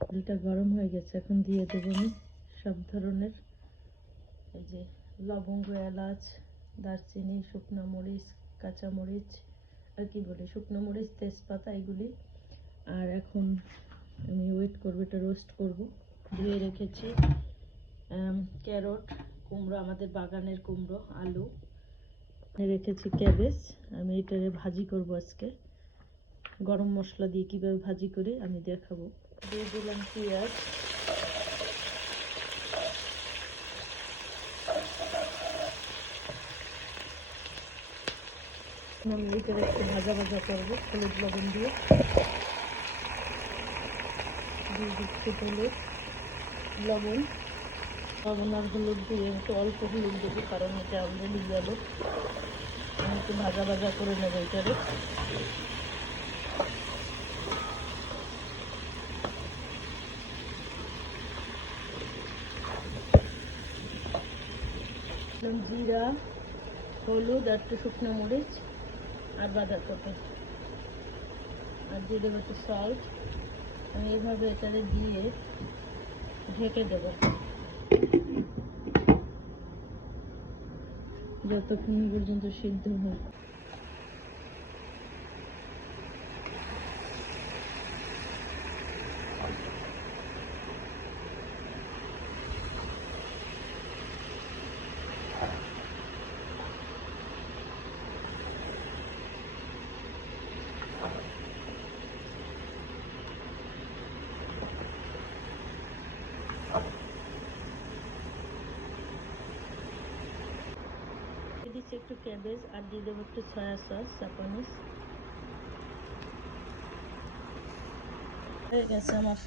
তেলটা গরম হয়ে গেছে, এখন দিয়ে দেবো আমি সব ধরনের, এই যে লবঙ্গ, এলাচ, দারচিনি, শুকনো মরিচ, কাঁচা মরিচ, আর কি বলে শুকনো মরিচ, তেজপাতা, এগুলি। আর এখন আমি ওয়েট করবো, এটা রোস্ট করব। ধুয়ে রেখেছি ক্যারট, কুমড়ো, আমাদের বাগানের কুমড়ো, আলু রেখেছি, ক্যাবেজ। আমি এটারে ভাজি করব আজকে, গরম মশলা দিয়ে কিভাবে ভাজি করে আমি দেখাবো। দিয়ে দিলাম পেঁয়াজ, আমি এটারে একটু ভাজা ভাজা করবো হলুদ লবণ দিয়ে। দিয়ে দিচ্ছি হলুদ, লবণ, লবণ আর হলুদ দিয়ে একটু অল্প হলুদ দেবো, কারণ এটা অলরেডি গেল। আমি একটু ভাজা ভাজা করে নেবো এটারে। জিরা, হলুদ আর একটু শুকনো মরিচ আর বাঁধাকপি, আর দিয়ে দেবো একটু সল্ট। আমি এইভাবে এটারে দিয়ে ঢেকে দেবো যতক্ষণ পর্যন্ত সিদ্ধ হয়। দিচ্ছি একটু ক্যাবেজ, আর দিয়ে দেবো একটু সয়া সস, জাপানিজ। হয়ে গেছে আমার